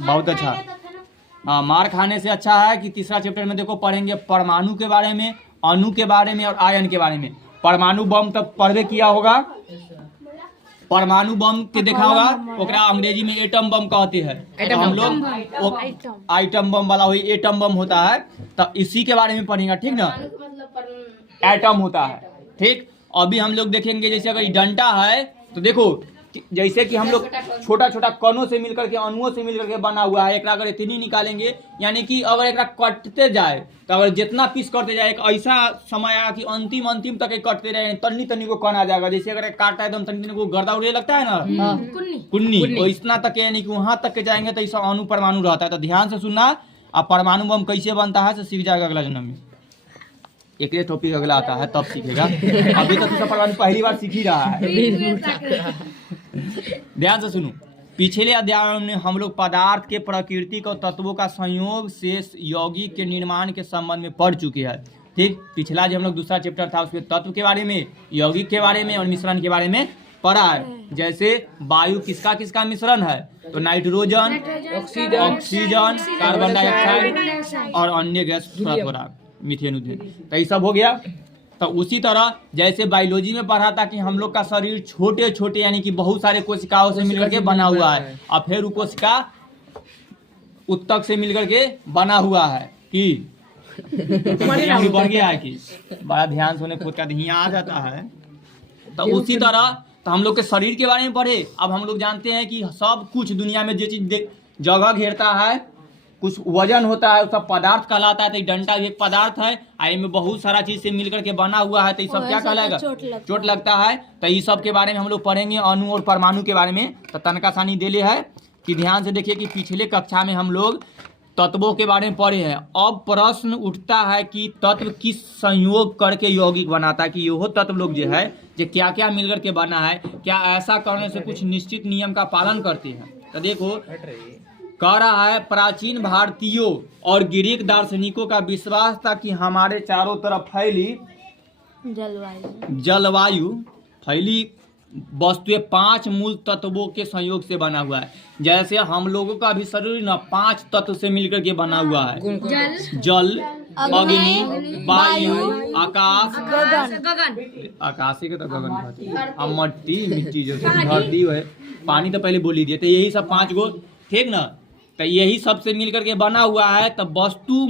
बहुत अच्छा। हाँ, मार खाने से अच्छा है कि तीसरा चैप्टर में देखो पढ़ेंगे परमाणु के बारे में, अणु के बारे में और आयन के बारे में। परमाणु बम तब पढ़े किया होगा, परमाणु बम के देखा होगा, ओकरा अंग्रेजी में एटम बम कहते हैं। तो हम लोग आइटम बम वाला वही एटम बम होता है, तो इसी के बारे में पढ़ेंगे, ठीक ना। एटम होता है, ठीक। अभी हम लोग देखेंगे जैसे अगर डंडा है तो देखो जैसे कि हम लोग छोटा छोटा कणों से मिलकर के, अणुओं से मिलकर के बना हुआ है। एक अगर इतनी निकालेंगे, यानी कि अगर एक कटते जाए तो अगर जितना पीस करते जाए, एक ऐसा समय आया कि अंतिम तक कटते रहे, तन्नी तन्नी को कण आ जाएगा। जैसे अगर काटता है तो तन्नी तन्नी को गर्दा उड़े लगता है ना, कुन्नी, तो इतना तक यानी कि वहां तक के जाएंगे तो ऐसा अणु परमाणु रहता है। तो ध्यान से सुनना, अब परमाणु बम कैसे बनता है तो सीख जाएगा अगला जन्म में। एक टॉपिक अगला आता है तब सीखेगा, अभी तो दूसरा परमाणु पहली बार सीख ही रहा है। ध्यान से सुनो, पिछले अध्याय में हम लोग पदार्थ के प्रकृति और तत्वों का संयोग से यौगिक के निर्माण के संबंध में पढ़ चुके हैं, ठीक। पिछला जो हम लोग दूसरा चैप्टर था उसमें तत्व के बारे में, यौगिक के बारे में और मिश्रण के बारे में पढ़ा है। जैसे वायु किसका किसका मिश्रण है, तो नाइट्रोजन, ऑक्सीजन, कार्बन डाइऑक्साइड और अन्य गैस, मीथेन, उथेन, तो ये सब हो गया। तो उसी तरह जैसे बायोलॉजी में पढ़ा था कि हम लोग का शरीर छोटे छोटे यानी कि बहुत सारे कोशिकाओं से मिलकर के बना हुआ है, और फिर वो कोशिका उत्तक से मिलकर के बना हुआ है कि बढ़ गया है कि बड़ा ध्यान से खुद का यहाँ आ जाता है। तो उसी तरह तो हम लोग के शरीर के बारे में पढ़े। अब हम लोग जानते हैं कि सब कुछ दुनिया में जो चीज जगह घेरता है, कुछ वजन होता है, उसका पदार्थ कहलाता है। तो डंडा भी एक पदार्थ है, आई में बहुत सारा चीज से मिलकर के बना हुआ है, तो ये सब क्या कहलाएगा, चोट लगता है। तो ये सब के बारे में हम लोग पढ़ेंगे, अणु और परमाणु के बारे में। तो तनका सानी देले है कि ध्यान से देखिए कि पिछले कक्षा में हम लोग तत्वों के बारे में पढ़े हैं। अब प्रश्न उठता है कि तत्व किस संयोग करके यौगिक बनाता है, कि यह तत्व लोग जो है जो क्या क्या मिलकर के बना है, क्या ऐसा करने से कुछ निश्चित नियम का पालन करते हैं। तो देखो कह रहा है, प्राचीन भारतीयों और ग्रीक दार्शनिकों का विश्वास था कि हमारे चारों तरफ फैली जलवायु फैली वस्तुएं 5 मूल तत्वों के संयोग से बना हुआ है। जैसे हम लोगों का भी शरीर ना 5 तत्व से मिलकर के बना हुआ है, जल, अग्नि, वायु, आकाश, आकाश के तो गगन कहते हैं, और मिट्टी जो धरती है, पानी तो पहले बोल ही दिए। तो यही सब 5 गो, ठीक ना। तो यही सब से मिलकर के बना हुआ है। तो वस्तु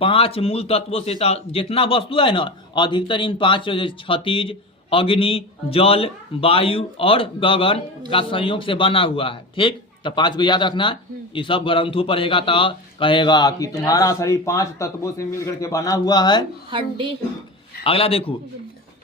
5 मूल तत्वों से, जितना वस्तु है ना अधिकतर इन 5 क्षितिज, अग्नि, जल, वायु और गगन का संयोग से बना हुआ है, ठीक। तो 5 को याद रखना। ये सब ग्रंथों पढ़ेगा तो कहेगा कि तुम्हारा शरीर 5 तत्वों से मिलकर के बना हुआ है। हड्डी। अगला देखो,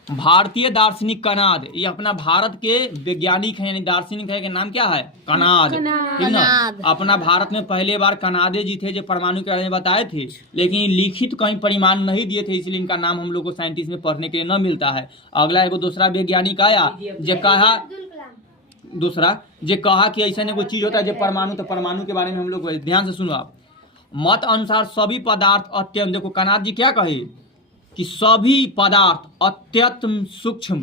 भारतीय दार्शनिक कनाद, ये अपना भारत के वैज्ञानिक है यानी दार्शनिक है, के नाम क्या है, कनाद, ठीक ना। अपना भारत में पहले बार कनादे जी थे जो परमाणु के बारे में बताए थे, लेकिन लिखित कहीं परिमाण नहीं दिए थे, इसलिए इनका नाम हम लोग को साइंटिस्ट में पढ़ने के लिए न मिलता है। अगला एगो दूसरा वैज्ञानिक आया जो कहा, कि ऐसा कोई चीज होता है जो परमाणु, तो परमाणु के बारे में हम लोग ध्यान से सुनो आप। मत अनुसार सभी पदार्थ अत्यंत, देखो कनाद जी क्या कहे कि सभी पदार्थ अत्यंत सूक्ष्म,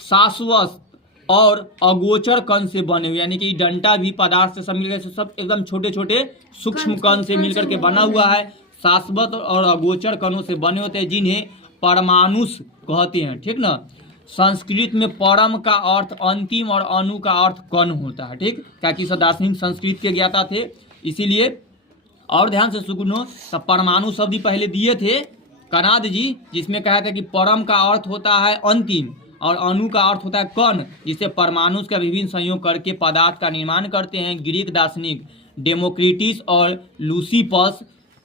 शाश्वत और अगोचर कण से बने हुए, यानी कि डंडा भी पदार्थ से सब मिलकर सब एकदम छोटे छोटे सूक्ष्म कण से मिलकर के बना हुआ है। शाश्वत और अगोचर कणों से बने होते हैं, जिन्हें परमाणुस कहते हैं, ठीक ना। संस्कृत में परम का अर्थ अंतिम और अणु का अर्थ कण होता है, ठीक। क्योंकि दार्शनिक संस्कृत के ज्ञाता थे, इसीलिए। और ध्यान से सुनो, तो परमाणु शब्द पहले दिए थे कनाद जी, जिसमें कहा था कि परम का अर्थ होता है अंतिम और अणु का अर्थ होता है कण, जिससे परमाणु का विभिन्न संयोग करके पदार्थ का निर्माण करते हैं। ग्रीक दार्शनिक डेमोक्रिटस और लूसिपस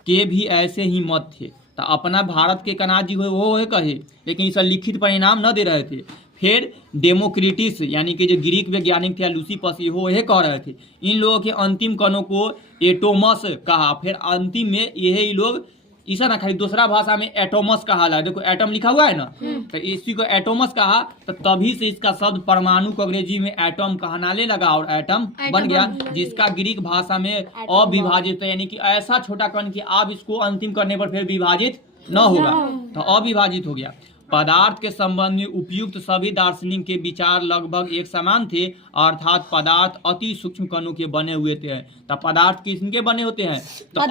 के भी ऐसे ही मत थे। तो अपना भारत के कनाद जी वो है कहे, लेकिन इसका लिखित परिणाम न दे रहे थे। फिर डेमोक्रिटस यानी कि जो ग्रीक वैज्ञानिक थे, लूसिपस, ये कह रहे थे इन लोगों के अंतिम कणों को एटोमस कहा। फिर अंतिम में यही लोग इसा ना खाली दूसरा भाषा में एटोमस कहा है, देखो एटम लिखा हुआ है ना, तो इसी को एटोमस कहा। तो तभी से इसका शब्द परमाणु को अंग्रेजी में एटम कहलाने लगा और एटम बन गया, जिसका ग्रीक भाषा में अविभाजित, यानी कि ऐसा छोटा कण कि आप इसको अंतिम करने पर फिर विभाजित न होगा, तो अविभाजित हो गया। पदार्थ के संबंध में उपयुक्त सभी दार्शनिक के विचार लगभग एक समान थे, अर्थात पदार्थ अति सूक्ष्म कणों के बने हुए थे। तो पदार्थ किसके बने होते हैं? तो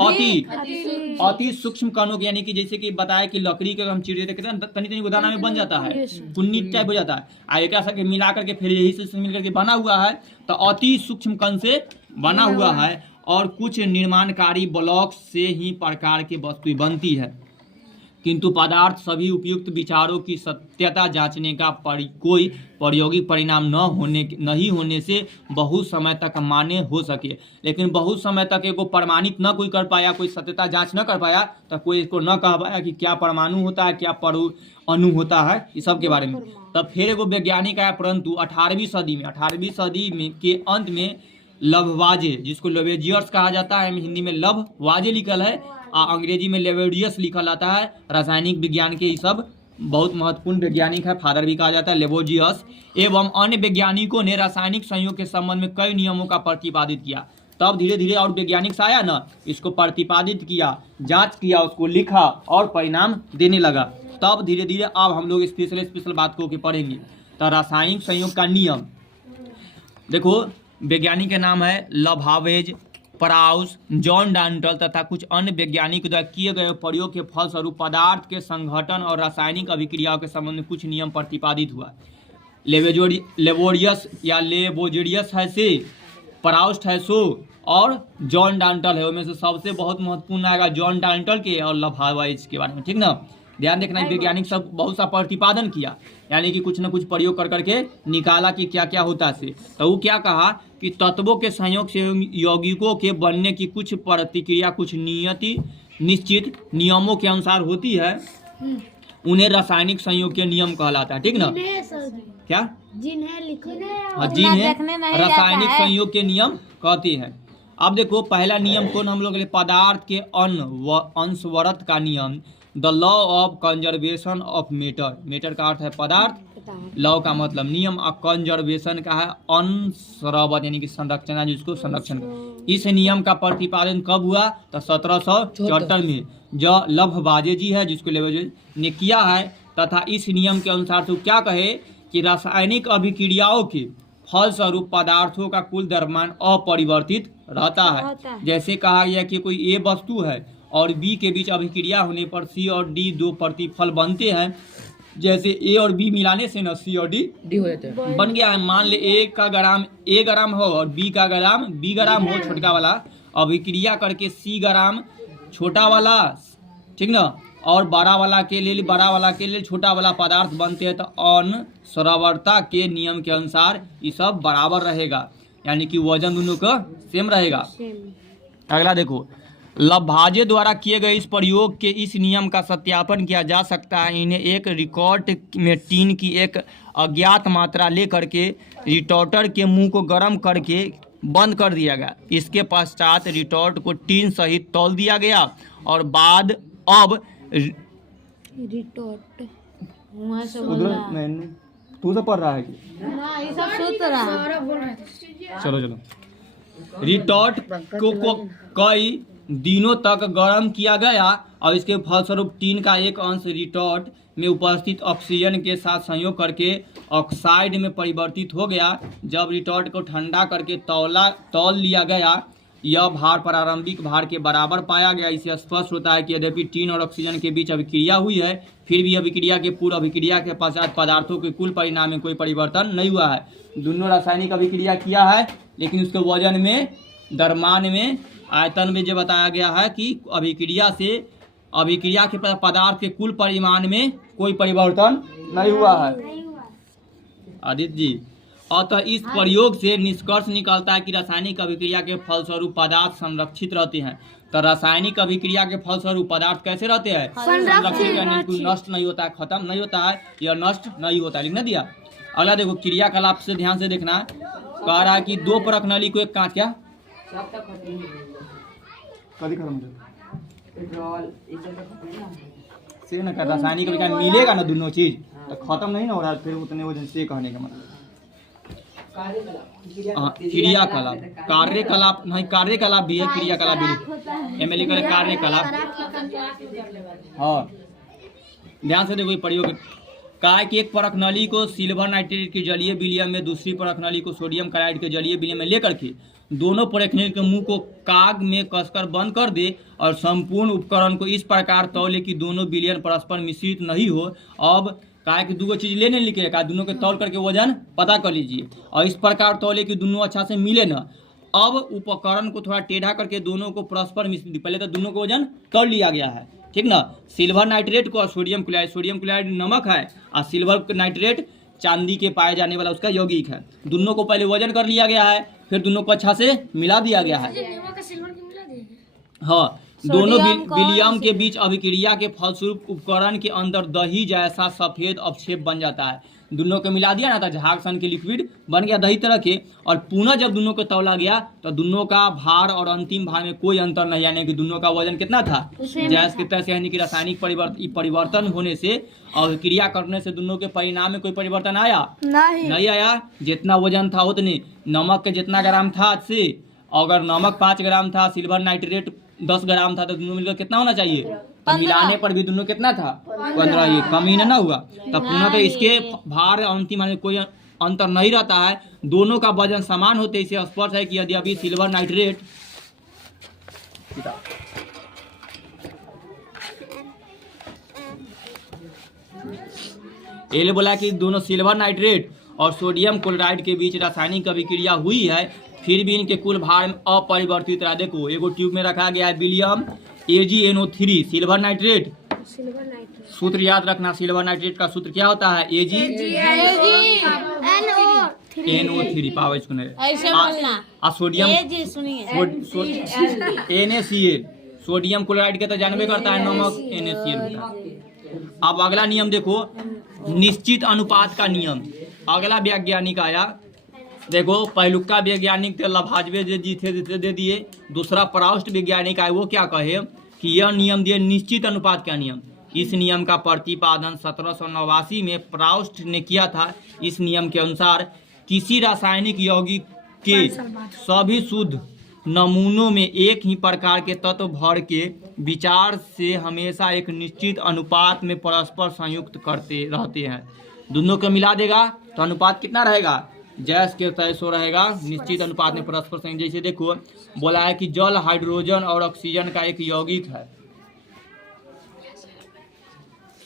अति सूक्ष्म कणों के, यानी कि जैसे कि बताया कि लकड़ी के हम चिड़ देते हैं तनी तनी दाना में बन जाता है, कुन्नी टाइप हो जाता है, एक ऐसा मिला करके फिर यही से मिल करके बना हुआ है। तो अति सूक्ष्म कण से बना हुआ है और कुछ निर्माणकारी ब्लॉक से ही प्रकार की वस्तु बनती है, किंतु पदार्थ सभी उपयुक्त विचारों की सत्यता जांचने का कोई प्रायोगिक परिणाम नहीं होने से बहुत समय तक मान्य हो सके। लेकिन बहुत समय तक को प्रमाणित न कोई कर पाया, कोई सत्यता जांच न कर पाया, तो कोई इसको न कह पाया कि क्या परमाणु होता है, क्या अणु होता है, इस सब के बारे में। तब फिर एगो वैज्ञानिक आया, परंतु 18वीं सदी में के अंत में लववाजे, जिसको लेवेजियर्स कहा जाता है, हिंदी में लववाजे लिखल है, अंग्रेजी में लेवोडियस लिखल आता है। रासायनिक विज्ञान के ये सब बहुत महत्वपूर्ण वैज्ञानिक है, फादर भी कहा जाता है लेवोजियस। एवं अन्य वैज्ञानिकों ने रासायनिक संयोग के संबंध में कई नियमों का प्रतिपादित किया। तब धीरे धीरे और वैज्ञानिक आया ना, इसको प्रतिपादित किया, जांच किया, उसको लिखा और परिणाम देने लगा। तब धीरे धीरे अब हम लोग स्पेशल बात को पढ़ेंगे। तो रासायनिक संयोग का नियम देखो, वैज्ञानिक के नाम है लभावेज, प्राउस, जॉन डाल्टन तथा कुछ अन्य वैज्ञानिक द्वारा किए गए प्रयोग के फलस्वरूप पदार्थ के संघटन और रासायनिक अभिक्रियाओं के संबंध में कुछ नियम प्रतिपादित हुआ। लेवोरियस या लेवोजियस है से, प्राउस्ट है सो और जॉन डाल्टन है। उनमें से सबसे बहुत महत्वपूर्ण आएगा जॉन डाल्टन के और लभावेज के बारे में, ठीक ना। ध्यान देखना, वैज्ञानिक सब बहुत सा प्रतिपादन किया, यानी कि कुछ न कुछ प्रयोग कर करके निकाला कि क्या क्या होता है। तो वो क्या कहा कि तत्वों के संयोग से यौगिकों के बनने की कुछ प्रतिक्रिया कुछ निश्चित नियमों के अनुसार होती है, उन्हें रासायनिक संयोग के नियम कहलाता है, ठीक ना। क्या जिन्हें रासायनिक संयोग के नियम कहते हैं। अब देखो, पहला नियम कौन हम लोग, पदार्थ के अंशवरत का नियम, the law of conservation of matter का अर्थ है पदार्थ, लॉ का मतलब नियम, और कंजर्वेशन का है अंशरवत यानी कि संरक्षण, जिसको संरक्षण। इस नियम का प्रतिपादन कब हुआ? तो 1774 में जो लववाजे जी है, जिसको लेवोजियस ने किया है। तथा इस नियम के अनुसार तो क्या कहे कि रासायनिक अभिक्रियाओं के फलस्वरूप पदार्थों का कुल द्रव्यमान अपरिवर्तित रहता है। जैसे कहा गया कि कोई ए वस्तु है और बी के बीच अभिक्रिया होने पर सी और डी दो प्रतिफल बनते हैं। जैसे ए और बी मिलाने से ना सी और डी हो जाते हैं, बन गया है। मान ले ए का ग्राम ए ग्राम हो और बी का ग्राम बी ग्राम हो, छोटा वाला अभिक्रिया करके सी ग्राम छोटा वाला, ठीक ना, और बड़ा वाला के लिए छोटा वाला पदार्थ बनते हैं। तो अंशरवरता के नियम के अनुसार ये सब बराबर रहेगा, यानी कि वजन दोनों का सेम रहेगा। अगला देखो, लववाजे द्वारा किए गए इस प्रयोग के इस नियम का सत्यापन किया जा सकता है। इन्हें एक रिकॉर्ड में टीन की एक अज्ञात मात्रा लेकर के रिटॉर्टर के मुंह को गर्म करके बंद कर दिया गया। इसके पश्चात रिटॉर्ट को टीन सहित तौल दिया गया और बाद अब रिटॉर्ट तू सब पढ़ रहा है चलो रिटॉर्ट को कई दिनों तक गर्म किया गया और इसके फलस्वरूप टीन का एक अंश रिटॉर्ट में उपस्थित ऑक्सीजन के साथ संयोग करके ऑक्साइड में परिवर्तित हो गया। जब रिटॉर्ट को ठंडा करके तौल लिया गया, यह भार प्रारंभिक भार के बराबर पाया गया। इससे स्पष्ट होता है कि यद्यपि टीन और ऑक्सीजन के बीच अभिक्रिया हुई है, फिर भी अभिक्रिया के पूर्व अभिक्रिया के पश्चात पदार्थों के कुल परिणाम में कोई परिवर्तन नहीं हुआ है। दोनों रासायनिक अभिक्रिया किया है, लेकिन उसके वजन में, द्रव्यमान में, आयतन में जो बताया गया है कि अभिक्रिया के पदार्थ के कुल परिमाण में कोई परिवर्तन नहीं हुआ है। आदित्य जी, अतः इस प्रयोग से निष्कर्ष निकलता है कि रासायनिक अभिक्रिया के फलस्वरूप पदार्थ संरक्षित रहते हैं। तो रासायनिक अभिक्रिया के फलस्वरूप पदार्थ कैसे रहते हैं? संरक्षित, यानी कोई नष्ट नहीं होता है, खत्म नहीं होता है, यह नष्ट नहीं होता है। लिखना दिया। अगला देखो, क्रियाकलाप से ध्यान से देखना। कह रहा है कि दो परख नली को एक कांच क्या से न कर रासायनिक अभिक्रिया मिलेगा ना, दोनों चीज तो खत्म नहीं ना हो रहा, फिर उतने वजन से कहने का मतलब क्रियाकलाप, कार्यकलाप नहीं, कार्यकलाप भी है, क्रियाकलाप भी एम एल कार्यकलाप। हाँ, ध्यान से देखो प्रयोग कहा कि एक परख नली को सिल्वर नाइट्रेट के जलीय विलयन में, दूसरी परख नली को सोडियम क्लोराइड के जलीय विलयन में लेकर के दोनों परख नली के मुंह को काग में कसकर बंद कर दे और संपूर्ण उपकरण को इस प्रकार तौले कि दोनों विलयन परस्पर मिश्रित नहीं हो। अब कहा कि दो चीज लेने लिखे, कहा दोनों के तौल करके वजन पता कर लीजिए और इस प्रकार तौले कि दोनों अच्छा से मिले ना। अब उपकरण को थोड़ा टेढ़ा करके दोनों को परस्पर मिश्रित, पहले तो दोनों को वजन तौल लिया गया है, ठीक ना। सिल्वर नाइट्रेट को और सोडियम क्लोराइड नमक है और सिल्वर नाइट्रेट चांदी के पाए जाने वाला उसका यौगिक है। दोनों को पहले वजन कर लिया गया है, फिर दोनों को अच्छा से मिला दिया गया है। हाँ, दोनों विलियम के बीच अभिक्रिया के फलस्वरूप उपकरण के अंदर दही जैसा सफेद अवक्षेप बन जाता है। दोनों को मिला दिया ना था, झाग सन के लिक्विड बन गया दही तरह के, और पुनः जब दोनों को तौला गया तो दोनों का भार और अंतिम भार में कोई अंतर नहीं, यानी कि दोनों का वजन कितना था जैस के तैसे, यानी कि रासायनिक परिवर्तन होने से और क्रिया करने से दोनों के परिणाम में कोई परिवर्तन आया नहीं आया। जितना वजन था उतने, नमक के जितना ग्राम था से, अगर नमक 5 ग्राम था, सिल्वर नाइट्रेट 10 ग्राम था, तो दोनों मिलकर कितना होना चाहिए? तो मिलाने पर भी दोनों कितना था? 15। ये कमी ना हुआ तब पुनः तो इसके भार अंतिम में कोई अंतर नहीं रहता है, दोनों का वजन समान होते। इसे स्पष्ट है कि यदि अभी सिल्वर नाइट्रेट ये बोला कि दोनों सिल्वर नाइट्रेट और सोडियम क्लोराइड के बीच रासायनिक अभिक्रिया हुई है, फिर भी इनके कुल भार में अपरिवर्तित रहा। देखो एगो ट्यूब में रखा गया है विलियम AgNO3 सिल्वर नाइट्रेट, सूत्र याद रखना, सिल्वर नाइट्रेट का सूत्र क्या होता है? AgNO3 पावर इसको सोडियम NaCl, सोडियम क्लोराइड के तो जानबे करता है नमक NaCl होता है। अब अगला नियम देखो, निश्चित अनुपात का नियम। अगला वैज्ञानिक आया, देखो पहलुका वैज्ञानिक थे लभाजवे जी थे दे दिए, दूसरा पराउस्ट वैज्ञानिक आए, वो क्या कहे कि यह नियम दिए निश्चित अनुपात का नियम। इस नियम का प्रतिपादन 1789 में पराउस्ट ने किया था। इस नियम के अनुसार किसी रासायनिक यौगिक के सभी शुद्ध नमूनों में एक ही प्रकार के तत्व भर के विचार से हमेशा एक निश्चित अनुपात में परस्पर संयुक्त करते रहते हैं। दोनों को मिला देगा तो अनुपात कितना रहेगा? जैस के तैसो रहेगा, निश्चित अनुपात में परस्पर संयुक्त। जैसे देखो बोला है कि जल हाइड्रोजन और ऑक्सीजन का एक यौगिक है।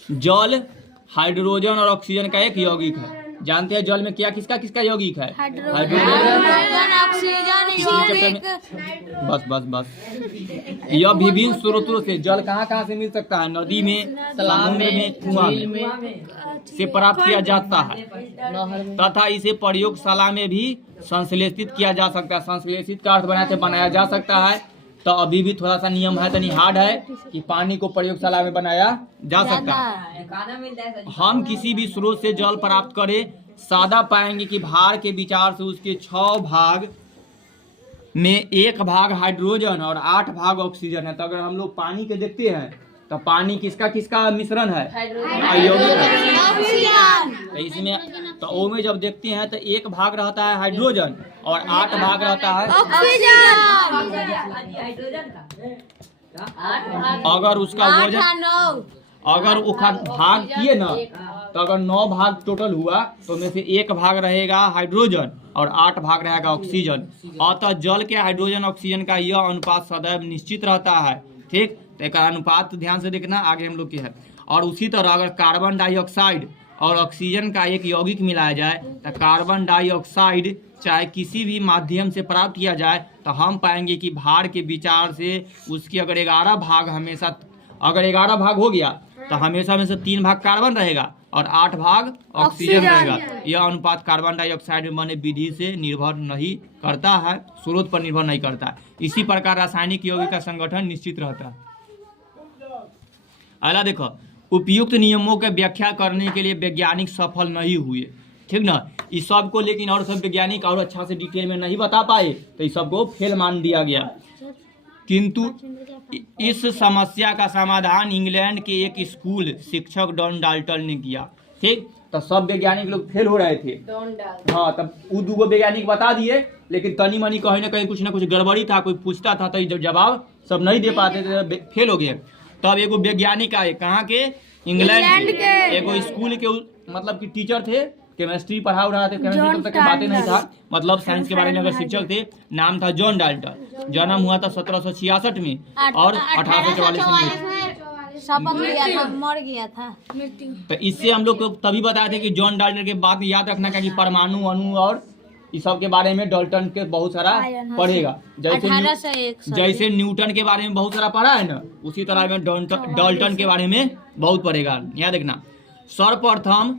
जल हाइड्रोजन और ऑक्सीजन का एक यौगिक है। जानते हैं जल में क्या किसका किसका यौगिक है? Hydrogen oxygen. बस यह विभिन्न स्रोतों से जल कहाँ से मिल सकता है? नदी में, समुद्र में, कुआं में से प्राप्त किया जाता है तथा इसे प्रयोगशाला में भी संश्लेषित किया जा सकता है। संश्लेषित का अर्थ बनाया जा सकता है। तो अभी भी थोड़ा सा नियम है, तनी हार्ड है कि पानी को प्रयोगशाला में बनाया जा सकता है। हम किसी भी स्रोत से जल प्राप्त करें, सादा पाएंगे कि भार के विचार से उसके 6 भाग में 1 भाग हाइड्रोजन और 8 भाग ऑक्सीजन है। तो अगर हम लोग पानी के देखते हैं तो पानी किसका किसका मिश्रण है? यौगिक है। तो इसमें तो ओ में जब देखते हैं तो 1 भाग रहता है हाइड्रोजन और 8 भाग रहता है अगर उसका वजन अगर भाग किए ना तो अगर 9 भाग टोटल हुआ तो में से 1 भाग रहेगा हाइड्रोजन और 8 भाग रहेगा ऑक्सीजन। अतः जल के हाइड्रोजन ऑक्सीजन का यह अनुपात सदैव निश्चित रहता है। ठीक, तो एक अनुपात ध्यान से देखना, आगे हम लोग के है। और उसी तरह अगर कार्बन डाइऑक्साइड और ऑक्सीजन का एक यौगिक मिलाया जाए तो कार्बन डाइऑक्साइड चाहे किसी भी माध्यम से प्राप्त किया जाए तो हम पाएंगे कि भार के विचार से उसकी अगर 11 भाग हमेशा, अगर 11 भाग हो गया तो हमेशा में से 3 भाग कार्बन रहेगा और 8 भाग ऑक्सीजन रहेगा। यह अनुपात कार्बन डाइऑक्साइड में बने विधि से निर्भर नहीं करता है, स्रोत पर निर्भर नहीं करता है। इसी प्रकार रासायनिक यौगिक का संगठन निश्चित रहता है। अगला देखो, उपयुक्त नियमों के व्याख्या करने के लिए वैज्ञानिक सफल नहीं हुए। ठीक ना, इस सब को लेकिन और सब वैज्ञानिक और अच्छा से डिटेल में नहीं बता पाए तो इस सबको फेल मान दिया गया। किंतु इस समस्या का समाधान इंग्लैंड के एक स्कूल शिक्षक डॉन डाल्टन ने किया। ठीक, तो सब वैज्ञानिक लोग फेल हो रहे थे। हाँ, तब वो 2 वैज्ञानिक बता दिए, लेकिन तनी मनी कहीं ना कुछ गड़बड़ी था, कोई पूछता था तो जवाब सब नहीं दे पाते थे, फेल हो गए। तब एगो वैज्ञानिक आए, कहाँ के? इंग्लैंड के। एगो स्कूल के मतलब कि टीचर थे, केमिस्ट्री पढ़ा रहा थे, केमिस्ट्री तब तक की बातें नहीं था, मतलब साइंस के बारे में अगर शिक्षक थे, नाम था जॉन डाल्टन। जन्म हुआ था 1766 में और 1844 में शपथ लिया था, मर गया था। तो इससे हम लोग को तभी बताए थे कि जॉन डाल्टन के बात याद रखना क्या कि परमाणु अणु और इस सब के बारे में डाल्टन के बहुत सारा पढ़ेगा। जैसे न्यूटन के बारे में बहुत सारा पढ़ा है ना, उसी तरह में डाल्टन के बारे में बहुत पढ़ेगा। याद देखना, सर्वप्रथम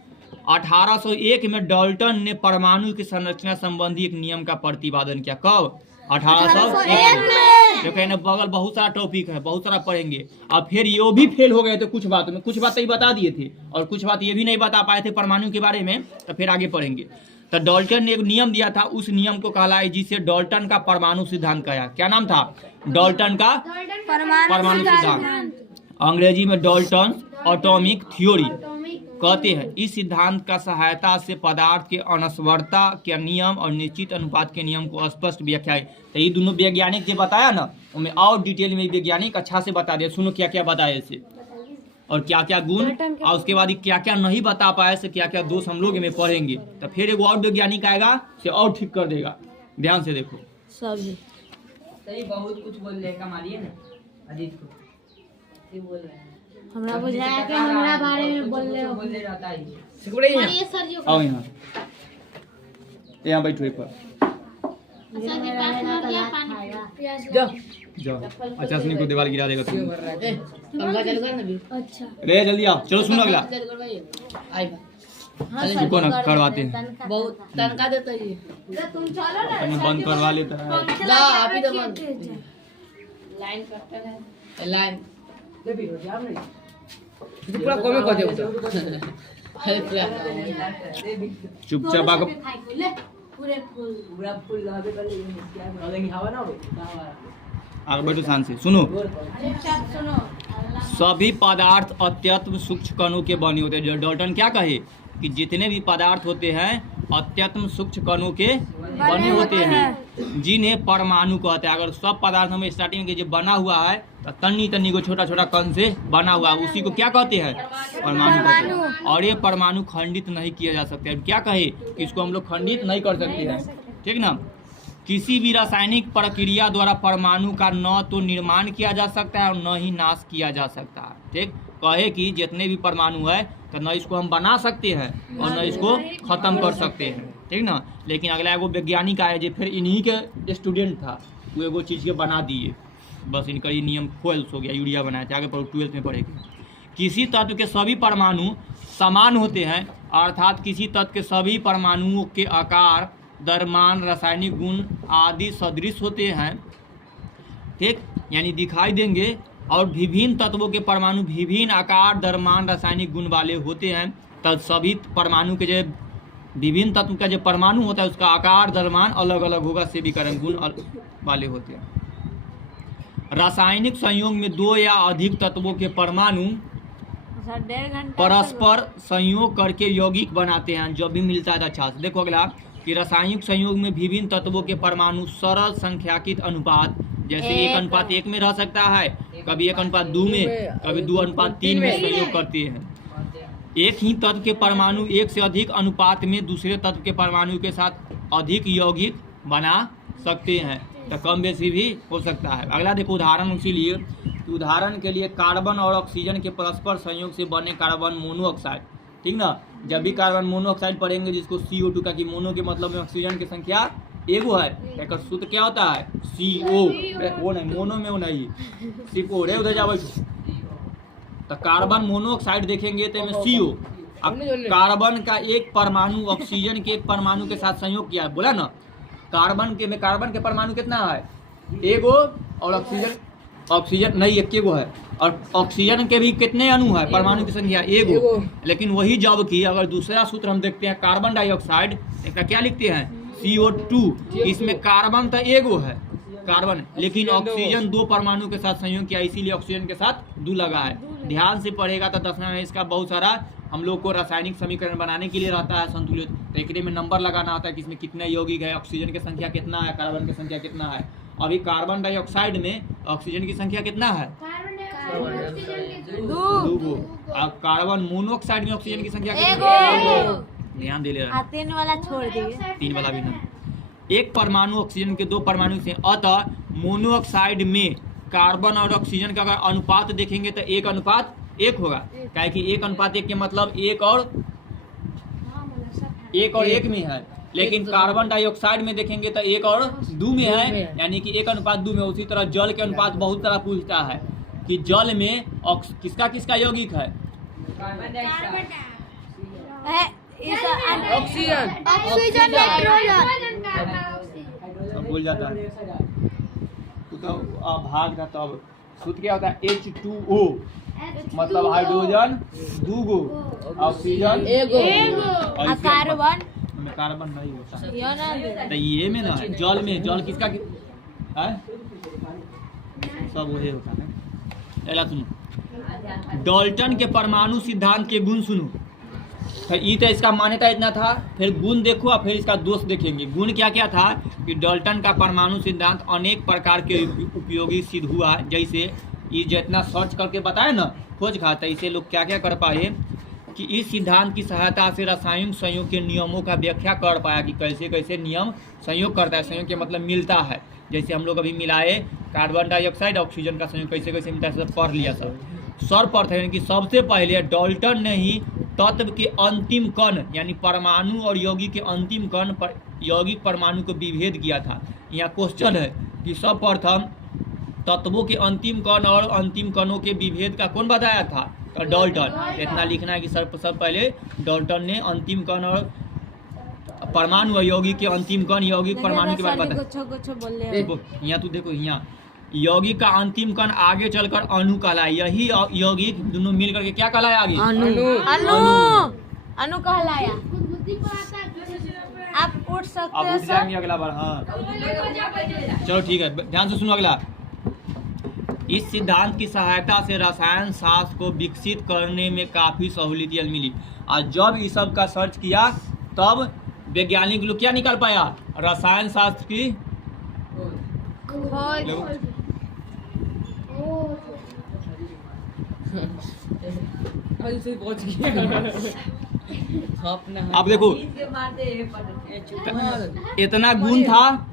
1801 में डाल्टन ने परमाणु की संरचना संबंधी एक नियम का प्रतिपादन किया। कब? 1801 में। देखो ना, बगल बहुत सारा टॉपिक है, बहुत सारा पढ़ेंगे। अब फिर ये भी फेल हो गए थे कुछ बात में, कुछ बात ही बता दिए थे और कुछ बात ये भी नहीं बता पाए थे परमाणु के बारे में, तो फिर आगे पढ़ेंगे। तो डाल्टन ने एक नियम दिया था, उस नियम को कहलाए जिसे डाल्टन का परमाणु सिद्धांत कहा। क्या नाम था? डाल्टन का परमाणु सिद्धांत, अंग्रेजी में डाल्टन एटॉमिक थ्योरी कहते हैं। इस सिद्धांत का सहायता से पदार्थ के अनस्वरता के नियम और निश्चित अनुपात के नियम को स्पष्ट व्याख्या है। तो ये दोनों वैज्ञानिक जो बताया ना, उनमें और डिटेल में वैज्ञानिक अच्छा से बता दिया। सुनो क्या क्या बताया इसे और क्या क्या गुण, और उसके बाद क्या क्या नहीं बता पाए से क्या क्या दोष हम लोग में पढ़ेंगे। तो फिर एक और वैज्ञानिक आएगा से और ठीक कर देगा। ध्यान से देखो, सभी सही बहुत कुछ बोल रहे मारिए ना अजीत को, बोल रहे हैं हमरा बुझाया कि हमरा बारे में बोल रहे हो। बोले रहता है सीख रही है। ये सर जी आओ यहाँ बैठो एक बार, सर के पास मार दिया पानी। जाओ जाओ। अच्छा सुनी को दीवार गिरा देगा तुम। पंखा चालू कर ना भी। अच्छा रे जल्दी आओ, चलो सुनो अगला। चालू कर भाई, आई हाँ इसको ना करवाते हैं, बहुत तनका देता है। तुम चलो ना, तुम्हें बंद करवा लेता है। ला अभी तो बंद लाइन कटल है, लाइन ले भी हो जा नहीं पूरा कमे कर दे चुपचाप आके पूरे फूल पूरा फूल लगावे पहले ये क्या बोलेंगे हवा ना हो आगे बैठो शांत से सुनो। सुनो, सभी पदार्थ अत्यंत सूक्ष्म कणों के बने होते हैं। जो डाल्टन क्या कहे कि जितने भी पदार्थ होते हैं अत्यंत सूक्ष्म कणों के बने होते हैं, जिन्हें परमाणु कहते हैं। अगर सब पदार्थ हमें स्टार्टिंग के जो बना हुआ है तो तन्नी तन्नी को छोटा छोटा कण से बना हुआ है, उसी को क्या कहते हैं? परमाणु कहते हैं। और ये परमाणु खंडित नहीं किया जा सकता है। क्या कहे कि इसको हम लोग खंडित नहीं कर सकते हैं, ठीक ना। किसी भी रासायनिक प्रक्रिया द्वारा परमाणु का न तो निर्माण किया जा सकता है और न ही नाश किया जा सकता है। ठीक, कहे कि जितने भी परमाणु है तो न इसको हम बना सकते हैं और न इसको खत्म कर सकते हैं, ठीक ना। लेकिन अगला एगो वैज्ञानिक आए जो फिर इन्हीं के स्टूडेंट था, वो एगो चीज़ के बना दिए, बस इनका ये नियम फेल हो गया, यूरिया बनाए थे। आगे पर 12th में पढ़ेंगे। किसी तत्व के सभी परमाणु समान होते हैं, अर्थात किसी तत्व के सभी परमाणुओं के आकार, द्रव्यमान, रासायनिक गुण आदि सदृश होते हैं, ठीक, यानी दिखाई देंगे। और विभिन्न तत्वों के परमाणु विभिन्न आकार, द्रव्यमान, रासायनिक गुण वाले होते हैं। तब सभी परमाणु के जो विभिन्न तत्व का जो परमाणु होता है उसका आकार, द्रव्यमान अलग अलग होगा, सेविकरण गुण वाले होते हैं। रासायनिक संयोग में दो या अधिक तत्वों के परमाणु परस्पर संयोग करके यौगिक बनाते हैं। जो भी मिलता है अच्छा से देखो। अगला कि रासायनिक संयोग में विभिन्न तत्वों के परमाणु सरल संख्याकित अनुपात, जैसे 1:1 में रह सकता है, कभी 1:2 में, कभी 2:3 में संयोग करते हैं। एक ही तत्व के परमाणु एक से अधिक अनुपात में दूसरे तत्व के परमाणु के साथ अधिक यौगिक बना सकते हैं, तो कम बेसी भी हो सकता है। अगला देखो उदाहरण, इसीलिए उदाहरण के लिए कार्बन और ऑक्सीजन के परस्पर संयोग से बने कार्बन मोनोऑक्साइड, ठीक ना। जब भी कार्बन मोनोऑक्साइड पढ़ेंगे जिसको CO2 का, कि मोनो के मतलब में ऑक्सीजन की संख्या एगो है, एक सूत्र क्या होता है? CO, वो नहीं, मोनो में वो नहीं, सिर्फ ओ रे उधर जाओ। तो कार्बन मोनोऑक्साइड देखेंगे तो में CO, अब कार्बन का एक परमाणु ऑक्सीजन के एक परमाणु के साथ संयोग किया है, बोला ना। कार्बन के परमाणु कितना है? एगो, और ऑक्सीजन नहीं, एक एगो है। और ऑक्सीजन के भी कितने अणु है? परमाणु की संख्या एगो। लेकिन वही जब कि अगर दूसरा सूत्र हम देखते हैं कार्बन डाइऑक्साइड, इसका क्या लिखते हैं? CO2। इसमें कार्बन तो एगो है कार्बन, लेकिन ऑक्सीजन 2 परमाणु के साथ संयोग किया, इसीलिए ऑक्सीजन के साथ 2 लगा है। ध्यान से पढ़ेगा तो 10वें में इसका बहुत सारा हम लोग को रासायनिक समीकरण बनाने के लिए रहता है संतुलित, तो एक में नंबर लगाना होता है कि इसमें कितने यौगिक है, ऑक्सीजन की संख्या कितना है, कार्बन की संख्या कितना है। अभी कार्बन डाइऑक्साइड में ऑक्सीजन की संख्या कितना है? दूगो। अब कार्बन मोनोऑक्साइड में ऑक्सीजन की संख्या कितनी एगो। है? ध्यान दे ले रहा है। 3 वाला छोड़ दिए। 3 वाला भी नहीं। एक परमाणु ऑक्सीजन के 2 परमाणु से, अतः मोनोऑक्साइड में कार्बन और ऑक्सीजन का अगर अनुपात देखेंगे तो 1:1 होगा। क्या कि 1:1 के मतलब 1 और 1 में है, लेकिन कार्बन डाइऑक्साइड में देखेंगे तो 1 और 2 में है, यानी कि 1:2 में। उसी तरह जल के अनुपात बहुत तरह पूछता है कि जल में किसका किसका यौगिक है? Oxygen nitrogen. अब भूल जाता है तो अब भाग था। तब सूत्र क्या होता है? H2O मतलब हाइड्रोजन 2 ऑक्सीजन और कार्बन में कार्बन नहीं होता है। यो ना तो ये में ना जल में जल किसका है? सब वही होता है। पहला सुनो, डाल्टन के परमाणु सिद्धांत के गुण सुनो। तो ये तो इसका मान्यता इतना था, फिर गुण देखो और फिर इसका दोष देखेंगे। गुण क्या क्या था कि डाल्टन का परमाणु सिद्धांत अनेक प्रकार के उपयोगी सिद्ध हुआ। जैसे ये जितना सर्च करके बताए ना खोज खाता, इसे लोग क्या क्या कर पाए कि इस सिद्धांत की सहायता से रासायनिक संयोग के नियमों का व्याख्या कर पाया कि कैसे कैसे नियम संयोग करता है। संयोग के मतलब मिलता है। जैसे हम लोग अभी मिलाए कार्बन डाइऑक्साइड ऑक्सीजन का संयोग कैसे कैसे मिलता है, सब पढ़ लिया। सब सर्वप्रथम कि सबसे पहले डाल्टन ने ही तत्व के अंतिम कण यानी परमाणु और यौगिक के अंतिम कण पर यौगिक परमाणु को विभेद किया था। यहाँ क्वेश्चन है कि सर्वप्रथम तत्वों के अंतिम कण और अंतिम कणों के विभेद का कौन बताया था? तो डाल्टन। इतना लिखना है कि सब पहले डाल्टन ने अंतिम कण और परमाणु और यौगिक के अंतिम कण यौगिक परमाणु के बारे में बताया। यहाँ तू देखो, यहाँ यौगिक का अंतिम कण आगे चलकर अणु कहलाए। यही यौगिक दोनों मिल करके क्या कहलाया? आगे अणु कहलाया। आप उठ सकते अब हैं उठ जाएंगे अगला बार। हाँ चलो ठीक है, ध्यान से सुनो अगला। इस सिद्धांत की सहायता से रसायन शास्त्र को विकसित करने में काफी सहूलियत मिली। और जब इस सब का सर्च किया तब वैज्ञानिक लोग क्या निकाल पाया? रसायन शास्त्र की अब देखो इतना गुण था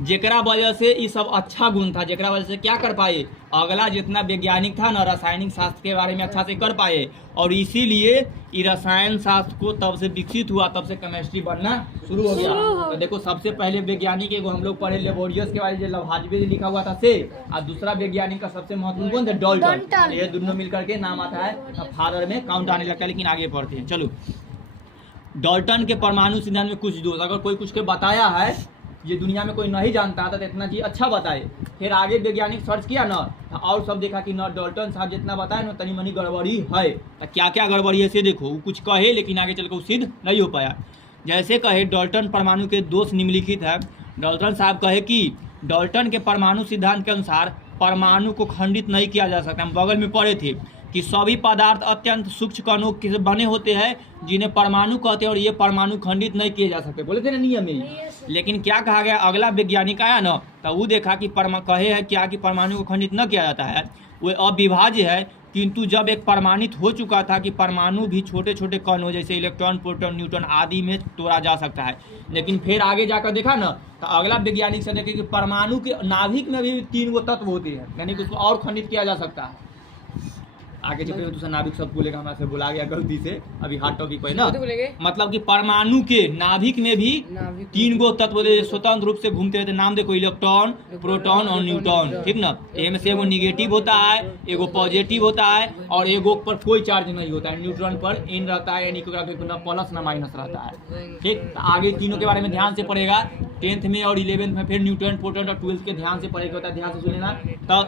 जेकरा वजह से ये सब अच्छा गुण था, जेकरा वजह से क्या कर पाए? अगला जितना वैज्ञानिक था ना रासायनिक शास्त्र के बारे में अच्छा से कर पाए। और इसीलिए ये रसायन शास्त्र को तब से विकसित हुआ, तब से केमिस्ट्री बनना शुरू हो गया। तो देखो सबसे पहले वैज्ञानिक एगो हम लोग पढ़े लेबोरियस के बारे में, लवाजबे लिखा हुआ था से, और दूसरा वैज्ञानिक का सबसे महत्वपूर्ण कौन था? डाल्टन। ये दोनों मिलकर के नाम आता है, फादर में काउंट आने लगता है, लेकिन आगे पढ़ते हैं। चलो, डाल्टन के परमाणु सिद्धांत में कुछ दोष, अगर कोई कुछ के बताया है ये दुनिया में कोई नहीं जानता था तो इतना चीज अच्छा बताए। फिर आगे वैज्ञानिक सर्च किया ना और सब देखा कि ना डाल्टन साहब जितना बताए ना तनी मनी गड़बड़ी है। तो क्या क्या गड़बड़ी है से देखो। वो कुछ कहे लेकिन आगे चल कर सिद्ध नहीं हो पाया। जैसे कहे डाल्टन परमाणु के दोष निम्नलिखित है। डाल्टन साहब कहे कि डाल्टन के परमाणु सिद्धांत के अनुसार परमाणु को खंडित नहीं किया जा सकता। हम बगल में पढ़े थे कि सभी पदार्थ अत्यंत सूक्ष्म कणों के बने होते हैं जिन्हें परमाणु कहते हैं और ये परमाणु खंडित नहीं किए जा सकते, बोले थे ना नियम में। लेकिन क्या कहा गया? अगला वैज्ञानिक आया ना तो वो देखा कि कहे है क्या कि परमाणु को खंडित न किया जाता है, वो अविभाज्य है। किंतु जब एक प्रमाणित हो चुका था कि परमाणु भी छोटे छोटे कणों जैसे इलेक्ट्रॉन, प्रोटॉन, न्यूट्रॉन आदि में तोड़ा जा सकता है। लेकिन फिर आगे जाकर देखा ना तो अगला वैज्ञानिक से देखे कि परमाणु के नाभिक में भी 3 गो तत्व होते हैं, यानी कि उसको और खंडित किया जा सकता है। आगे चलते हुए दूसरा नाभिक सब बोलेगा, हमारे से बोला गया गलती से, अभी हार्ड टॉपिक पे ना। मतलब कि परमाणु के नाभिक में भी 3 गो तत्व स्वतंत्र रूप से घूमते रहते। नाम देखो, इलेक्ट्रॉन, प्रोटॉन और न्यूट्रॉन, ठीक ना। इनमें से एगो निगेटिव होता है, एगो पॉजिटिव होता है और एगो पर कोई चार्ज नहीं होता है। न्यूट्रॉन पर इन रहता है, यानी कि ना प्लस ना माइनस रहता है, ठीक। आगे तीनों के बारे में ध्यान से पढ़ेगा 10th में और 11th में। फिर न्यूट्रॉन, प्रोटॉन और 12th के ध्यान से पढ़ेगा होता है, ध्यान से सुनेना। तो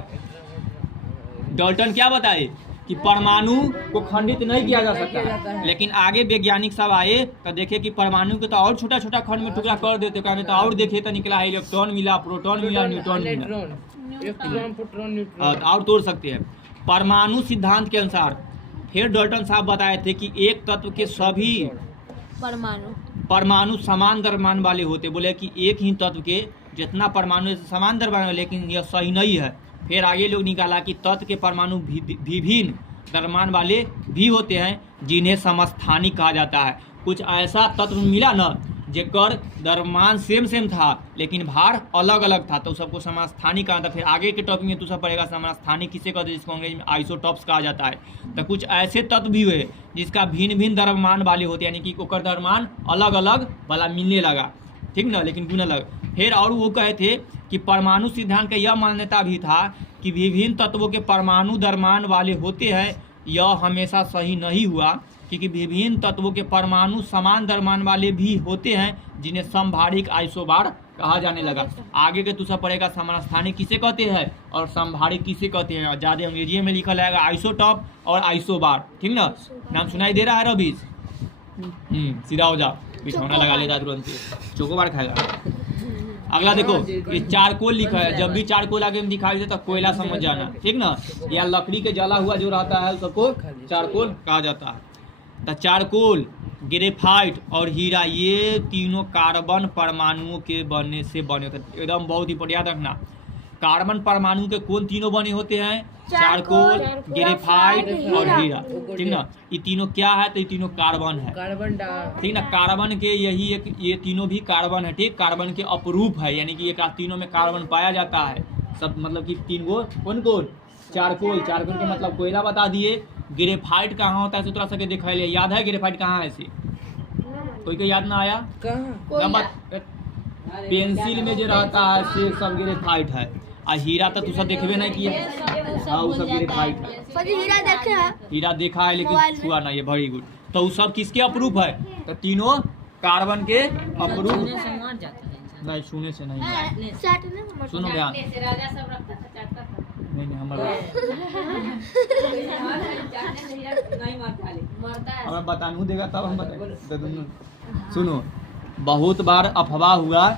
डाल्टन क्या बताए कि परमाणु को खंडित नहीं किया जा सकता। लेकिन आगे वैज्ञानिक सब आए तो देखे कि परमाणु को तो और छोटा छोटा खंड में टुकड़ा कर देते, कहने तो और देखे तो निकला है इलेक्ट्रॉन मिला, प्रोटॉन मिला, न्यूट्रॉन मिला, और तोड़ सकते हैं। परमाणु सिद्धांत के अनुसार फिर डाल्टन साहब बताए थे कि एक तत्व के सभी परमाणु समान द्रव्यमान वाले होते। बोले कि एक ही तत्व के जितना परमाणु समान द्रव्यमान, लेकिन यह सही नहीं है। फिर आगे लोग निकाला कि तत्व के परमाणु विभिन्न द्रव्यमान वाले भी होते हैं जिन्हें समस्थानिक कहा जाता है। कुछ ऐसा तत्व मिला न जेकर द्रव्यमान सेम था लेकिन भार अलग अलग था, तो सबको समस्थानिक कहा था। फिर आगे के टॉपिक में तो सब पढ़ेगा समस्थानिक किसे कहते हैं, जिसको अंग्रेजी में आइसोटॉप्स कहा जाता है। तो कुछ ऐसे तत्व भी हुए जिसका भिन्न द्रव्यमान वाले होते हैं, यानी कि ओकर द्रव्यमान अलग अलग वाला मिलने लगा, ठीक ना, लेकिन गुण अलग। फिर और वो कहे थे कि परमाणु सिद्धांत का यह मान्यता भी था कि विभिन्न तत्वों के परमाणु द्रव्यमान वाले होते हैं। यह हमेशा सही नहीं हुआ क्योंकि विभिन्न तत्वों के परमाणु समान द्रव्यमान वाले भी होते हैं जिन्हें समभारिक आइसोबार कहा जाने लगा। आगे के दूसरा पढ़ेगा समस्थानिक किसे कहते हैं और समभारिक किसे कहते हैं। ज़्यादा अंग्रेजी में लिखा रहेगा आइसोटॉप और आइसोबार, ठीक ना। नाम सुनाई दे रहा है रवीश? सीधा हो जाओ, बिछौना लगा लेता तुरंत चोकोबार खाएगा। अगला देखो ये चारकोल लिखा है, जब भी चारकोल आगे में दिखाई दे तो कोयला समझ जाना, ठीक ना। या लकड़ी के जला हुआ जो रहता है उसको चारकोल कहा जाता है। तो चारकोल, ग्रेफाइट और हीरा ये तीनों कार्बन परमाणुओं के बनने से बने होते हैं। एकदम बहुत ही याद रखना, कार्बन परमाणु के कौन तीनों बने होते हैं? चारकोल, ग्रेफाइट और हीरा, ठीक ना। ये तीनों क्या है? तो ये तीनों कार्बन है, कार्बन, ठीक ना। कार्बन के यही एक, ये तीनों भी कार्बन है, ठीक। कार्बन के अपरूप है, यानी कि ये तीनों में कार्बन पाया जाता है सब, मतलब कि तीन गो कौन? चारकोल के मतलब कोयला बता दिए। ग्रेफाइट कहाँ होता है थोड़ा सा देखा लिया, याद है ग्रेफाइट कहाँ है? ऐसे कोई को याद ना आया? पेंसिल में जो रहता है से सब ग्रेफाइट है। और हीरा तो तू सब देखबे नहीं किया, हाँ वो सब ग्रेफाइट है। हीरा देखा है लेकिन छुआ नहीं है, वेरी गुड। तो वो सब किसके अप्रूव है? तो तीनों कार्बन के अप्रूव। नहीं छूने से नहीं, सुनो ध्यान, नहीं हमारा हमें बतानू देगा तब हम बताएंगे। सुनो, बहुत बार अफवाह हुआ,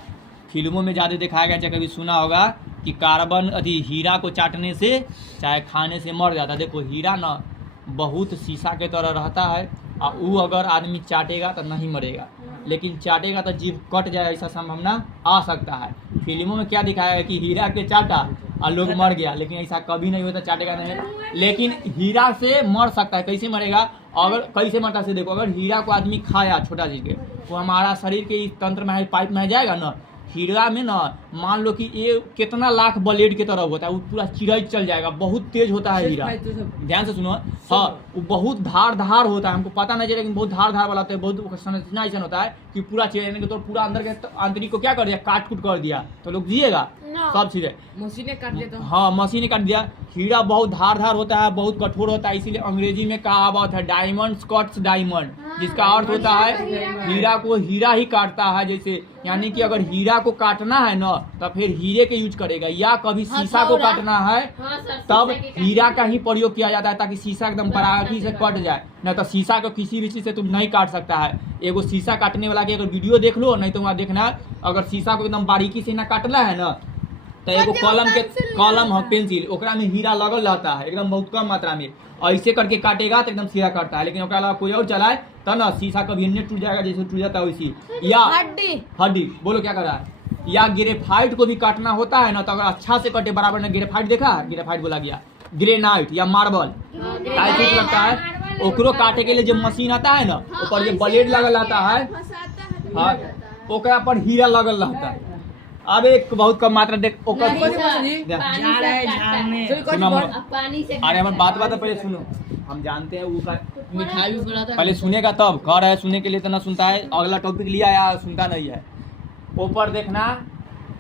फिल्मों में ज़्यादा दिखाया गया, चाहे कभी सुना होगा कि कार्बन हीरा को चाटने से चाहे खाने से मर जाता। देखो हीरा ना बहुत शीशा के तरह रहता है और वो अगर आदमी चाटेगा तो नहीं मरेगा, लेकिन चाटेगा तो जीभ कट जाए, ऐसा संभावना आ सकता है। फिल्मों में क्या दिखाया है कि हीरा के चाटा और लोग मर गया, लेकिन ऐसा कभी नहीं होता, चाटेगा नहीं। लेकिन हीरा से मर सकता है, कैसे मरेगा? अगर कैसे मरता से देखो, अगर हीरा को आदमी खाया छोटा चीज के, तो हमारा शरीर के इस तंत्र में पाइप में जाएगा ना, हीरा में ना मान लो कि ये कितना लाख ब्लेड की तरह होता है, वो पूरा चिराई चल जाएगा, बहुत तेज होता है हीरा। ध्यान से सुनो, हाँ वो बहुत धार होता है, हमको पता नहीं चलेगा लेकिन बहुत धार वाला होता है। बहुत संरचना ऐसा होता है कि पूरा चिराने के तो पूरा अंदर के आंतरिक को क्या कर दिया, काट कूट कर दिया, तो लोग जिएगा सब चीजें मशीनें काट देता। हाँ मशीन ने काट दिया। हीरा बहुत धार होता है, बहुत कठोर होता है, इसीलिए अंग्रेजी में कहावत है डायमंड कट्स डायमंड, जिसका अर्थ होता है हीरा को हीरा ही काटता है। जैसे यानी कि अगर हीरा को काटना है ना तो फिर हीरे के यूज करेगा, या कभी शीशा को काटना है तब हीरा का ही प्रयोग किया जाता है ताकि शीशा एकदम बराबरी से कट जाए। नहीं तो शीशा को किसी भी चीज से तुम नहीं काट सकता है। एगो शीशा काटने वाला की अगर वीडियो देख लो, नहीं तो वहाँ देखना, अगर शीशा को एकदम बारीकी से ना काटना है ना तो एगो कलम है पेंसिल, ओकरा में हीरा लगल रहता है एकदम बहुत कम मात्रा में, ऐसे करके काटेगा तो एकदम सीधा काटता है। लेकिन ओकरा अलावा कोई और चलाए तो ना शीशा कभी अन्य टूट जाएगा, जैसे टूट जाता है वैसी। या हड्डी बोलो क्या कर रहा है, या ग्रेफाइट को भी काटना होता है ना तो अगर अच्छा से कटे बराबर ने, ग्रेफाइट देखा, ग्रेफाइट बोला गया, ग्रेनाइट या मार्बल टाइप लगता है, ओकरो काटे के लिए जो मशीन आता है ना, ऊपर जो ब्लेड लगल रहता है, हाँ ओकरा पर हीरा लगल रहता है। अब एक बहुत कम मात्रा देख ओकर अरे हमारे बात पहले सुनो, हम जानते हैं वो मिठाई भी बनाता पहले सुनेगा तब कह रहा है, सुनने के लिए तो ना सुनता है, अगला टॉपिक लिया या सुनता नहीं है। ऊपर देखना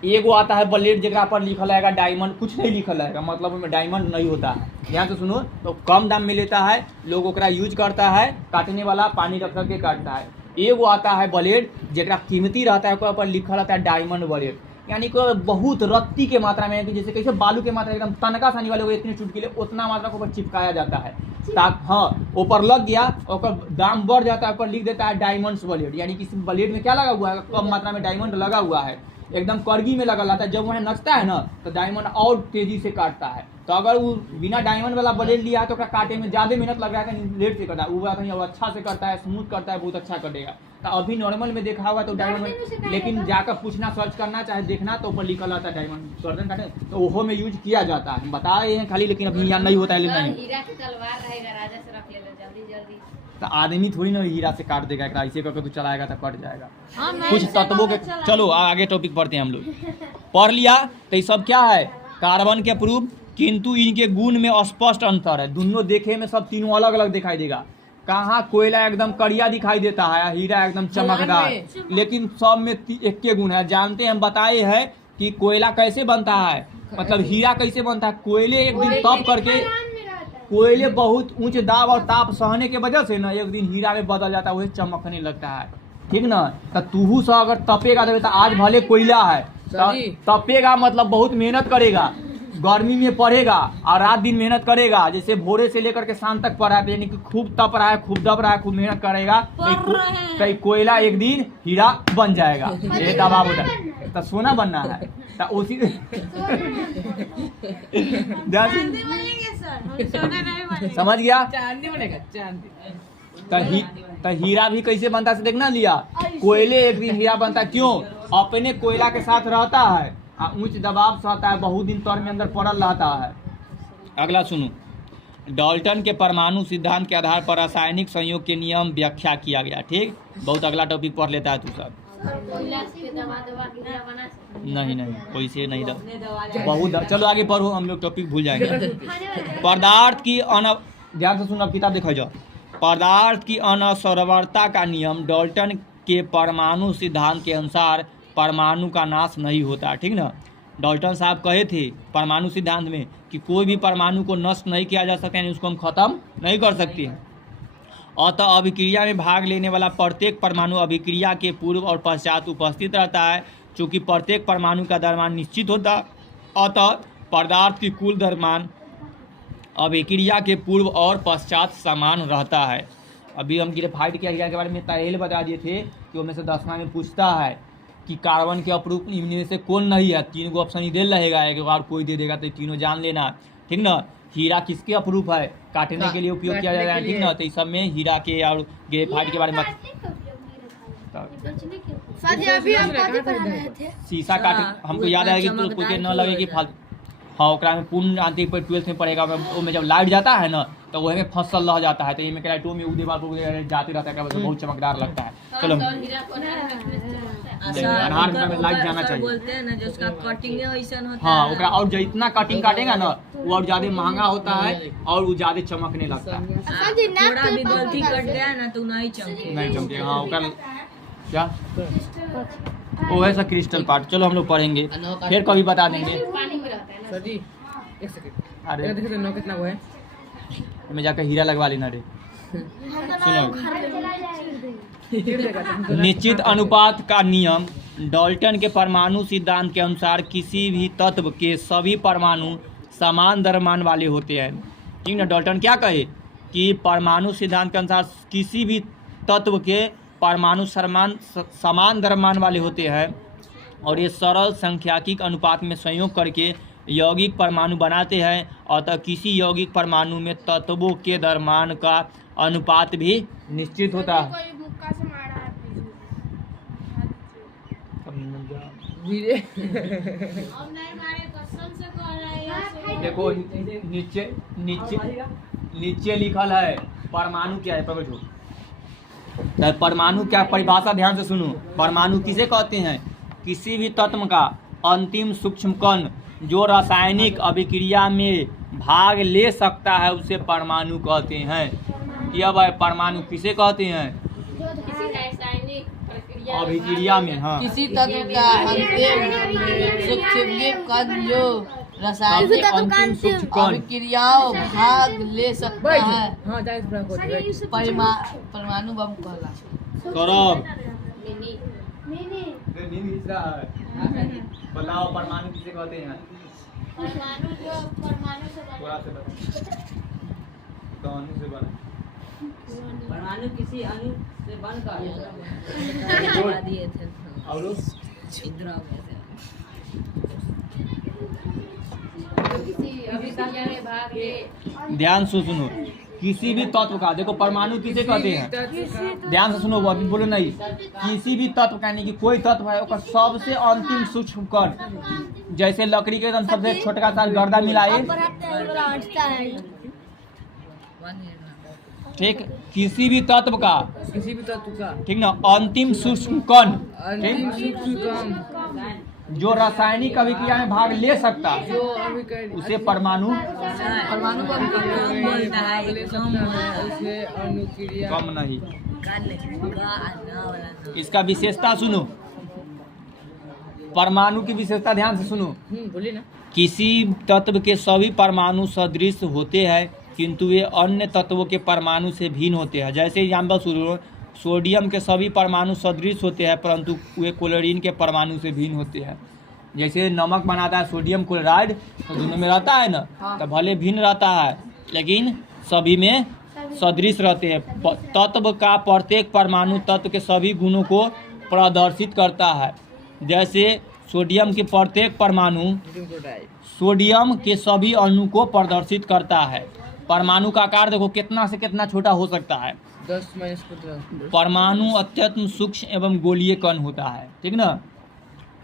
एगो आता है ब्लेड जगह पर लिखल रहेगा डायमंड, कुछ नहीं लिखल रहेगा, मतलब उसमें डायमंड नहीं होता है। ध्यान से सुनो, तो कम दाम में लेता है लोग, ओकरा यूज करता है काटने वाला, पानी रख के काटता है। एगो आता है ब्लेड जगह कीमती रहता है, ऊपर लिखल रहता है डायमंड ब्लेड, यानी कि बहुत रत्ती के मात्रा में, जैसे कैसे बालू के मात्रा एकदम तनका सानी वाले को इतनी चुटकी उतना मात्रा को ऊपर चिपकाया जाता है, ताकि हाँ ऊपर लग गया और दाम बढ़ जाता है, ऊपर लिख देता है डायमंड्स ब्लेड, यानी किसी ब्लेड में क्या लगा हुआ है, कम मात्रा में डायमंड लगा हुआ है। एकदम करगी में लगल रहता है। जब वह नचता है ना तो डायमंड और तेजी से काटता है। तो अगर वो बिना डायमंड वाला ब्लेड लिया है तो काटे में ज्यादा मेहनत लग रहा है, लेट से करता है। वो कहीं और अच्छा से करता है, स्मूथ करता है, बहुत अच्छा करेगा। तो अभी नॉर्मल में देखा होगा तो डायमंड, लेकिन जाकर पूछना, सर्च करना, चाहे देखना तो ऊपर लिखा रहता है डायमंड गर्दन काटे, तो वो में यूज किया जाता है। हम बता रहे हैं खाली, लेकिन अभी यहाँ नहीं होता है। नहीं, हीरा की तलवार रहेगा, राजा से रख लेना जल्दी जल्दी। तो आदमी थोड़ी ना हीरा से काट देगा, ऐसे करके तू चलाएगा तो कट जाएगा। कुछ तत्वों के, चलो आगे टॉपिक पढ़ते हैं हम लोग। पढ़ लिया तो ये सब क्या है, कार्बन के प्रूफ, किंतु इनके गुण में स्पष्ट अंतर है। दोनों देखे में सब तीनों अलग अलग दिखाई देगा। कहाँ कोयला एकदम कड़िया दिखाई देता है, हीरा एकदम चमकदार, लेकिन सब में एक के गुण है। जानते हैं, हम बताए हैं कि कोयला कैसे बनता है, मतलब हीरा कैसे बनता है। कोयले एक दिन तप करके, कोयले बहुत ऊंचे दाब और ताप सहने के वजह से ना एक दिन हीरा में बदल जाता है, वही चमकने लगता है। ठीक ना, तो तूहू सा अगर तपेगा तो आज भले कोयला है, तपेगा मतलब बहुत मेहनत करेगा, गर्मी में पढ़ेगा और रात दिन मेहनत करेगा। जैसे भोरे से लेकर के शाम तक पढ़ा है, यानी कि खूब तप रहा है, खूब दब रहा है, खूब मेहनत करेगा, तो कोयला एक दिन हीरा बन जाएगा। ये दबाव होता है, तो सोना बनना है तो उसी समझ गया। चांदी बनेगा, चांदी। तो हीरा भी कैसे बनता है देखना लिया। कोयले एक दिन हीरा बनता है, क्यों? अपने कोयला के साथ रहता है, उच्च दबाव सहता है, बहुत दिन तर में अंदर पड़ल रहता है। अगला सुनो, डाल्टन के परमाणु सिद्धांत के आधार पर रासायनिक संयोग के नियम व्याख्या किया गया। ठीक, बहुत अगला टॉपिक पढ़ लेता है तू सब। नहीं वैसे नहीं बहुत। चलो आगे पढ़ो, हम लोग टॉपिक भूल जाएंगे। पदार्थ की ध्यान से सुनो, अब किताब देखो जाओ। पदार्थ की अनसरवरता का नियम, डाल्टन के परमाणु सिद्धांत के अनुसार परमाणु का नाश नहीं होता। ठीक ना, डाल्टन साहब कहे थे परमाणु सिद्धांत में कि कोई भी परमाणु को नष्ट नहीं किया जा सकता, यानी उसको हम खत्म नहीं कर सकते। अतः अभिक्रिया में भाग लेने वाला प्रत्येक परमाणु अभिक्रिया के पूर्व और पश्चात उपस्थित रहता है। चूँकि प्रत्येक परमाणु का द्रव्यमान निश्चित होता, अतः पदार्थ की कुल द्रव्यमान अभिक्रिया के पूर्व और पश्चात समान रहता है। अभी हम ग्रेफाइट के हीरा के बारे में पहले बता दिए थे कि उनमें से 10वां में पूछता है कि कार्बन के अप्रूप इनमें से कौन नहीं है। 3 गो ऑप्शन ही दे रहेगा, एक बार कोई दे देगा तो तीनों जान लेना। ठीक ना, हीरा किसके अप्रूप है, काटने के लिए उपयोग किया जाएगा। ठीक ना, तो इस सब में हीरा के और ग्रेफाइट के बारे में शीशा काट, हमको याद है कि तुझे न लगे कि फालतू। हाँ, ओकरा में पूर्ण आंतरिक पर 12th में पड़ेगा, में जब लाइट जाता है ना तो वह में फसल रह जाता है, तो ये में लाइटों में उदे बार जाते रहता है, बहुत चमकदार लगता है। चलो, अनार में लाइट जाना चाहिए, बोलते हैं ना, जो उसका कटिंग ऐसा होता है। हाँ, ओकरा और जितना कटिंग काटेगा ना वो और ज्यादा महंगा होता है और वो ज्यादा चमकने लगता है। थोड़ा भी गलती कट गया ना तो नहीं चमकेगा। हाँ, ओकरा क्या वो है सा क्रिस्टल पार्ट। चलो हम लोग पढ़ेंगे, फिर कभी बता देंगे। सर जी एक सेकंड, अरे देखो नौ कितना वो है, मैं जाकर हीरा लगवा लेना रे। सुनो, निश्चित अनुपात का नियम, डाल्टन के परमाणु सिद्धांत के अनुसार किसी भी तत्व के सभी परमाणु समान द्रव्यमान वाले होते हैं। ठीक ना, डाल्टन क्या कहे कि परमाणु सिद्धांत के अनुसार किसी भी तत्व के परमाणु समान द्रव्यमान वाले होते हैं और ये सरल सांख्यिकीय अनुपात में संयोग करके यौगिक परमाणु बनाते हैं। अतः किसी यौगिक परमाणु में तत्वों के द्रव्यमान का अनुपात भी निश्चित होता है। देखो नीचे नीचे नीचे लिखल है परमाणु क्या है, पकड़ो। तो परमाणु क्या परिभाषा ध्यान से सुनो। परमाणु किसे कहते हैं? किसी भी तत्व का अंतिम सूक्ष्म कण जो रासायनिक अभिक्रिया में भाग ले सकता है उसे परमाणु कहते हैं। क्या भाई, परमाणु किसे कहते हैं? अभिक्रिया में, हाँ, किसी तत्व का अंतिम सूक्ष्म कण जो रासायनिक अंतिम सूक्ष्म कण अभिक्रियाओं भाग ले सकता है, परमाणु बम कहला। सौरभ बताओ परमाणु किसे कहते हैं? परमाणु जो परमाणु से बना परमाणु किसी अणु से बनकर और ध्यान से सुनो, किसी भी तत्व का, देखो परमाणु किसे कहते हैं, ध्यान से सुनो, वो अभी बोलो नहीं, किसी भी तत्व का यानी कि कोई तत्व है उसका सबसे अंतिम सूक्ष्म कण, जैसे लकड़ी के एकदम सबसे छोटा सा गर्दा मिलाए, ठीक, किसी भी तत्व का, ठीक ना, अंतिम सूक्ष्म कण, ठीक, जो रासायनिक अभिक्रिया में भाग ले सकता है उसे परमाणु कम नहीं। इसका विशेषता सुनो, परमाणु की विशेषता ध्यान से सुनो, बोलिए ना। किसी तत्व के सभी परमाणु सदृश होते हैं किंतु वे अन्य तत्वों के परमाणु से भिन्न होते हैं। जैसे एग्जाम्पल सुनो, सोडियम के सभी परमाणु सदृश होते हैं परंतु वे क्लोरीन के परमाणु से भिन्न होते हैं। जैसे नमक बनाता है सोडियम क्लोराइड, तो दोनों में रहता है ना, तो भले भिन्न रहता है लेकिन सभी में सदृश रहते हैं। तत्व का प्रत्येक परमाणु तत्व के सभी गुणों को प्रदर्शित करता है। जैसे सोडियम के प्रत्येक परमाणु सोडियम के सभी अणु को प्रदर्शित करता है। परमाणु का आकार देखो कितना से कितना छोटा हो सकता है, 10-15। परमाणु अत्यंत सूक्ष्म एवं गोलीय कण होता है, ठीक ना,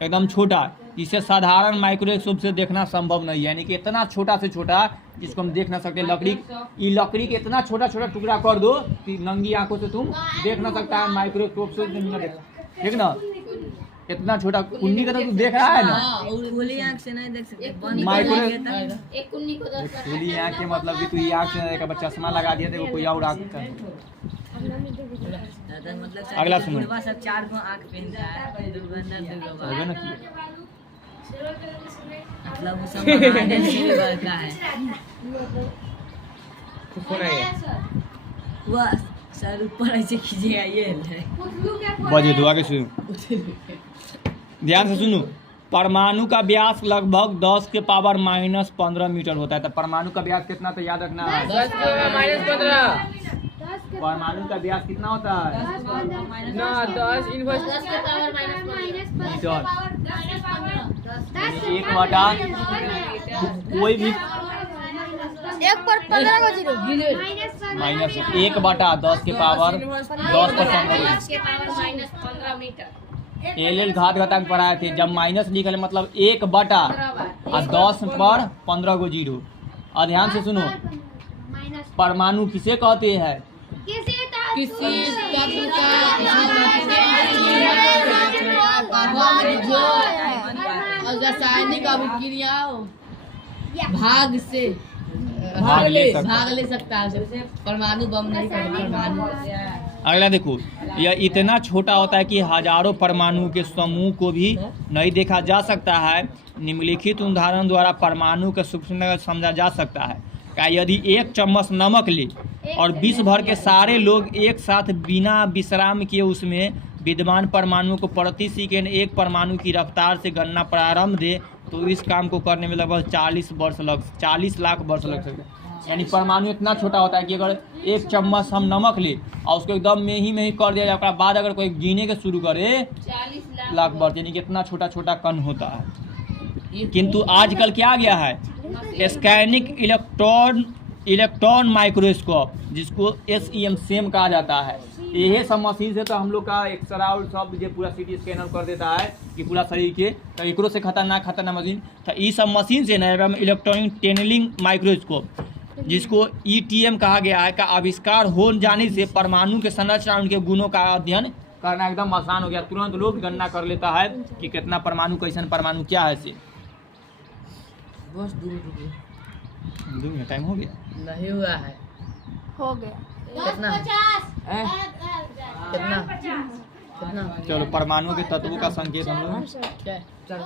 एकदम छोटा, इसे साधारण माइक्रोस्कोप से देखना संभव नहीं है, यानी कि इतना छोटा से छोटा जिसको हम देख ना सकते। लकड़ी के इतना छोटा छोटा टुकड़ा कर दो कि नंगी आंखों से तुम देख ना सकता है, माइक्रोस्कोप से नहीं देख, ठीक ना, इतना छोटा कुंडी का तो तू देख रहा है ना, खुली आंख से नहीं देख सकते। माइक्रो एक कुन्नी को 10 खुली आँख के मतलब कि तू ये आँख से देखा, चश्मा लगा दिया देखो कोई और आँख का। मतलब अगला सुनो, सब 4 को आंख पहनता है, होगा ना कि मतलब वो सब महादेव का है। वह सर ऊपर ऐसे खींचेगा ये है। बजे दो आगे सुनो, ध्यान से सुनो, परमाणु का व्यास लगभग 10 के पावर -15 मीटर होता है। तो परमाणु का व्यास कितना, तो याद रखना है 10 के -15। परमाणु का व्यास कितना होता है ना 10 इनवर्स 10 के पावर मीटर, 10 एक बटा कोई भी एक पर 15 को 0 माइनस 1 बटा 10 के पावर 10 पर 15 10 के पावर -15 मीटर। एल घात घातांक पढ़ाए थे, जब माइनस लिखल मतलब 1 बटा और 10 पर 15 को 0। और ध्यान से सुनो, परमाणु किसे कहते हैं, किसी तत्व का रासायनिक अभिक्रिया भाग से भाग ले सकता है, परमाणु बम नहीं करता। परमाणु अगला देखो, यह इतना छोटा होता है कि हजारों परमाणु के समूह को भी नहीं देखा जा सकता है। निम्नलिखित उदाहरण द्वारा परमाणु के सूक्ष्मता समझा जा सकता है। क्या यदि 1 चम्मच नमक ले और विश्व भर के सारे लोग एक साथ बिना विश्राम किए उसमें विद्यमान परमाणु को प्रति सेकेंड 1 परमाणु की रफ्तार से गणना प्रारंभ दे तो इस काम को करने में लगभग 40 लाख वर्ष लग सकते हैं। यानी परमाणु इतना छोटा होता है कि अगर 1 चम्मच हम नमक ले और उसको एकदम में ही कर दिया जाए, उसके बाद अगर कोई जीने के शुरू करे 40 लाख वर्ष, यानी कि इतना छोटा छोटा कण होता है। किंतु आजकल क्या गया है, स्कैनिक इलेक्ट्रॉन माइक्रोस्कोप, जिसको SEM सेम कहा जाता है। यही सब मशीन से तो हम लोग का एक्सरा और सब जो पूरा CT स्कैनर कर देता है कि पूरा शरीर के, तो एकरो से खतरनाक मशीन, तो ये सब मशीन से ना इलेक्ट्रॉनिक टनलिंग माइक्रोस्कोप, जिसको ETM कहा गया है, का आविष्कार हो जाने से परमाणु के संरचना उनके गुणों का अध्ययन करना एकदम आसान हो गया। तुरंत लोग गणना कर लेता है कि कितना परमाणु, कैसन परमाणु क्या है से। बस 2 मिनट टाइम हो गया, नहीं हुआ है, हो गया कितना? 50 कितना? चलो परमाणु के तत्वों का संकेत हम लोग क्या?